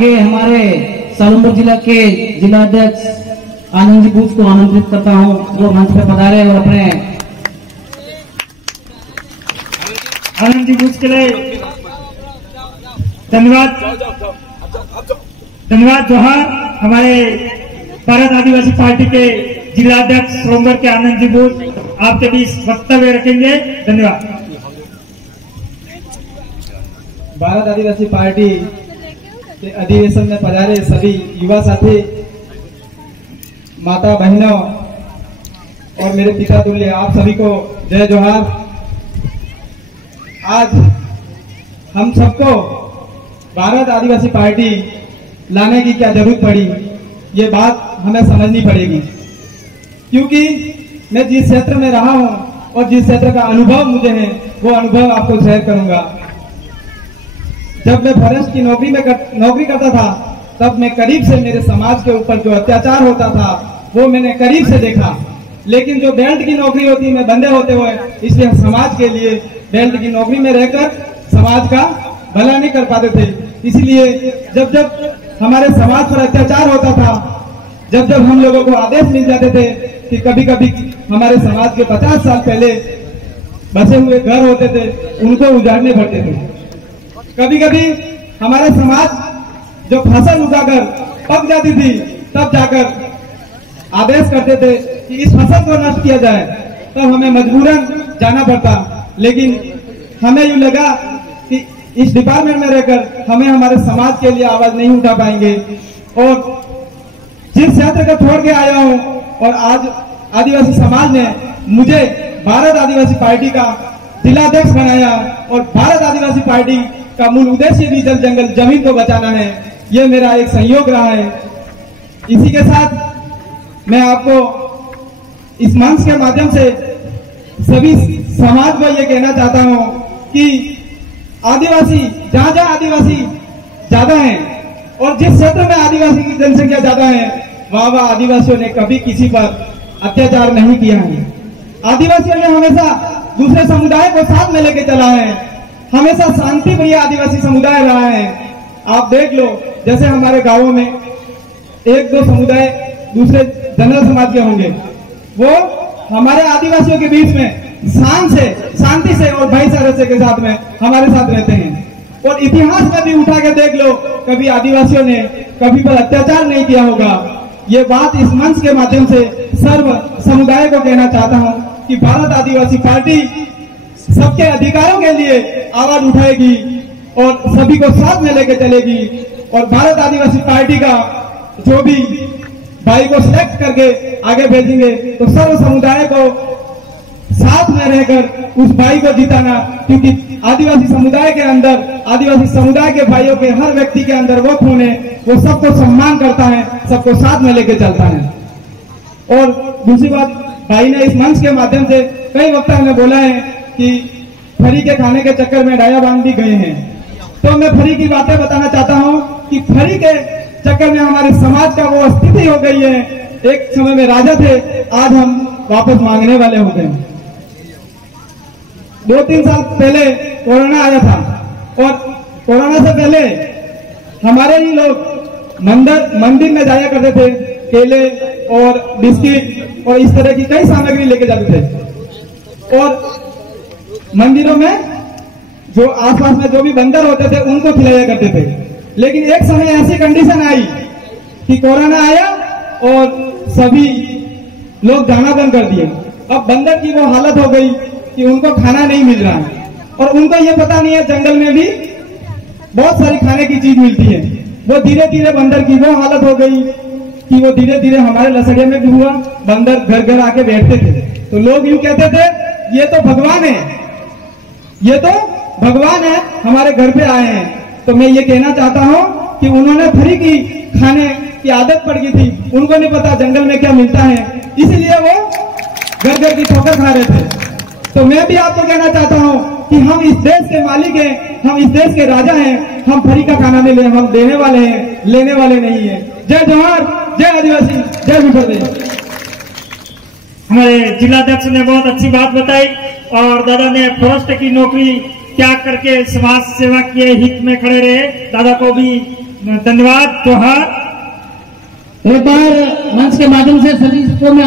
आगे हमारे सालुमपुर जिला के जिलाध्यक्ष आनंद जी बूच को आमंत्रित करता हूं, वो मंच पे पधारे और अपने आनंद जी बूच के लिए धन्यवाद जोहार। हमारे भारत आदिवासी पार्टी के जिलाध्यक्ष सोमवार के आनंद जी बूच आपके बीच वक्तव्य रखेंगे। धन्यवाद। भारत आदिवासी पार्टी के अधिवेशन में पधारे सभी युवा साथी, माता बहनों और मेरे पिता तुल्य आप सभी को जय जोहार। आज हम सबको भारत आदिवासी पार्टी लाने की क्या जरूरत पड़ी, ये बात हमें समझनी पड़ेगी, क्योंकि मैं जिस क्षेत्र में रहा हूं और जिस क्षेत्र का अनुभव मुझे है वो अनुभव आपको शेयर करूंगा। जब मैं फॉरेस्ट की नौकरी करता था तब मैं करीब से मेरे समाज के ऊपर जो अत्याचार होता था वो मैंने करीब से देखा। लेकिन जो बेल्ट की नौकरी होती में बंधे होते हुए, इसलिए समाज के लिए बेल्ट की नौकरी में रहकर समाज का भला नहीं कर पाते थे। इसलिए जब जब हमारे समाज पर अत्याचार होता था, जब जब हम लोगों को आदेश मिल जाते थे कि कभी कभी हमारे समाज के 50 साल पहले बसे हुए घर होते थे उनको उजाड़ने पड़ते थे। कभी कभी हमारे समाज जो फसल उगाकर पक जाती थी तब जाकर आदेश करते थे कि इस फसल को नष्ट किया जाए, तब हमें मजबूरन जाना पड़ता। लेकिन हमें यूं लगा कि इस डिपार्टमेंट में रहकर हमें हमारे समाज के लिए आवाज नहीं उठा पाएंगे, और जिस क्षेत्र को छोड़ के आया हूं और आज आदिवासी समाज ने मुझे भारत आदिवासी पार्टी का जिलाध्यक्ष बनाया, और भारत आदिवासी पार्टी का मूल उद्देश्य भी जल जंगल जमीन को बचाना है। ये मेरा एक संयोग रहा है। इसी के साथ मैं आपको इस मंच के माध्यम से सभी समाज को ये कहना चाहता हूं कि आदिवासी जहां जहां आदिवासी ज्यादा हैं और जिस क्षेत्र में आदिवासी की जनसंख्या ज्यादा है वहां आदिवासियों ने कभी किसी पर अत्याचार नहीं किया है। आदिवासियों ने हमेशा दूसरे समुदाय को साथ में लेके चला है, हमेशा शांति प्रिय आदिवासी समुदाय रहा है। आप देख लो, जैसे हमारे गांवों में एक दो समुदाय दूसरे जनरल समाज के होंगे, वो हमारे आदिवासियों के बीच में शांति से और भाईचारे से के साथ में हमारे साथ रहते हैं। और इतिहास में भी उठा के देख लो, कभी आदिवासियों ने कभी पर अत्याचार नहीं किया होगा। ये बात इस मंच के माध्यम से सर्व समुदाय को कहना चाहता हूं कि भारत आदिवासी पार्टी सबके अधिकारों के लिए आवाज उठाएगी और सभी को साथ में लेकर चलेगी। और भारत आदिवासी पार्टी का जो भी भाई को सिलेक्ट करके आगे भेजेंगे तो सर्व समुदाय को साथ में रहकर उस भाई को जिताना, क्योंकि आदिवासी समुदाय के अंदर, आदिवासी समुदाय के भाइयों के हर व्यक्ति के अंदर वो खून है, वो सबको सम्मान करता है, सबको साथ में लेके चलता है। और दूसरी बात, भाई ने इस मंच के माध्यम से कई वक्ता ने बोला है कि फरी के खाने के चक्कर में डाया बांध भी गए हैं, तो मैं फरी की बातें बताना चाहता हूं कि फरी के चक्कर में हमारे समाज का वो स्थिति हो गई है। एक समय में राजा थे, आज हम वापस मांगने वाले हो गए। 2-3 साल पहले कोरोना आया था, और कोरोना से पहले हमारे ही लोग मंदिर में जाया करते थे, केले और बिस्किट और इस तरह की कई सामग्री लेके जाते थे, और मंदिरों में जो आसपास में जो भी बंदर होते थे उनको खिलाया करते थे। लेकिन एक समय ऐसी कंडीशन आई कि कोरोना आया और सभी लोग जाना बंद कर दिए। अब बंदर की वो हालत हो गई कि उनको खाना नहीं मिल रहा है, और उनको ये पता नहीं है जंगल में भी बहुत सारी खाने की चीज मिलती है। वो धीरे धीरे बंदर की वो हालत हो गई कि वो धीरे धीरे हमारे लसड़िया में भी हुआ, बंदर घर घर आके बैठते थे। तो लोग यूं कहते थे ये तो भगवान है, ये तो भगवान है, हमारे घर पे आए हैं। तो मैं ये कहना चाहता हूं कि उन्होंने फ्री की खाने की आदत पड़ गई थी, उनको नहीं पता जंगल में क्या मिलता है, इसलिए वो घर घर की ठोकर खा रहे थे। तो मैं भी आपको कहना चाहता हूं कि हम इस देश के मालिक हैं, हम इस देश के राजा हैं, हम फ्री का खाना नहीं ले, हम देने वाले हैं, लेने वाले नहीं है। जय जोहार, जय आदिवासी, जय विप्रदेश। हमारे जिलाध्यक्ष ने बहुत अच्छी बात बताई, और दादा ने फॉरेस्ट की नौकरी त्याग करके समाज सेवा के हित में खड़े रहे। दादा को भी धन्यवाद। जोहार। एक बार मंच के माध्यम से सभी को मैं